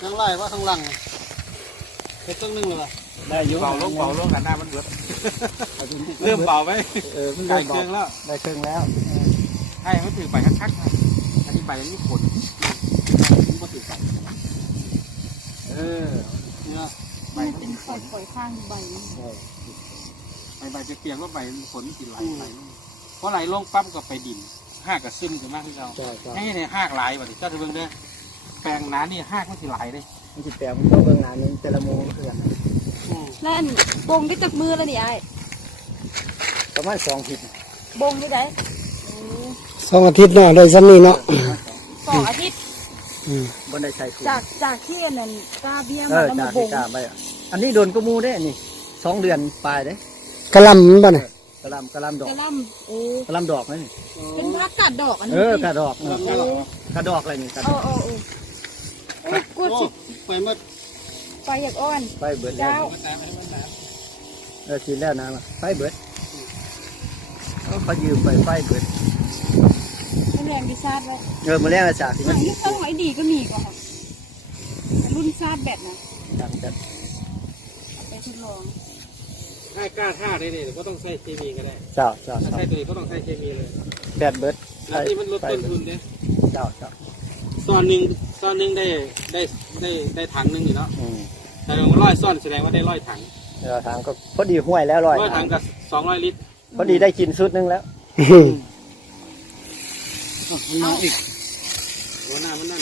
ข้างไล่ว่าข้างหลังเฮ็ดตึ้งนึงเลยว่ะได้อยู่เบาลงกันหน้ามันเบิดเริ่มเบาไหมมันได้เครื่องแล้วได้เครื่องแล้วให้มันถือไปคักๆนะอันนี้ไปแล้วนี่ขนมันก็ถือไปเนี่ยใบเป็นปล่อยข้างใบใบจะเปียกว่าใบขนติดไหลไปเพราะไหลลงปั๊บก็ไปดินหากกับซึมกันมากที่เราให้เนี่ยหากไหลแบบนี้เจ้าจะเบิ่งเด้อแปลงน้านี่หากมันติดไหลเลยมันติดแปลงมันต้องเบิ่งน้านี่แต่ละโมเพื่อนแล้วอันบงได้จากมือแล้วนี่ไอ้ประมาณ2 อาทิตย์บงได้ไหม2 อาทิตย์เนาะได้ซ้ำนี้เนาะ2 อาทิตย์บนได้ใช้ถุงจากที่นั่นกาเบี้ยมาแล้วมาบงอันนี้โดนก็มูได้นี่2 เดือนปลายได้กะลำบ่เนี่ยกะลำดอกกะลำดอกนี่เป็นพักกัดดอกอันนี้กระดอกอะไรนี่กระดอกกูสิไปเมื่อไปอยากอ้อนไปเบิดแล้วกินแล้วนะไปเบิดเขายืมไปเบิดแรงดีซาดไว้มาแรงอาจารย์ที่มันต้นหอยดีก็มีก่อนรุ่นซาดแบบนะจัดไปทดลองให้กล้าท่าได้เลยก็ต้องใช้เคมีก็ได้ใช่ใช้ตัวนี้ก็ต้องใช้เคมีเลยแบดเบิดที่มันลดต้นทุนเนี่ยซ่อนหนึ่งได้ถังนึงอยู่เนาะแต่เรา100 ซ่อนแสดงว่าได้100 ถังถังก็พอดีห้วยแล้ว100 ถังกับ200 ลิตรพอดีได้กินชุดนึงแล้วมันมาอีกหัวหน้ามันนั่น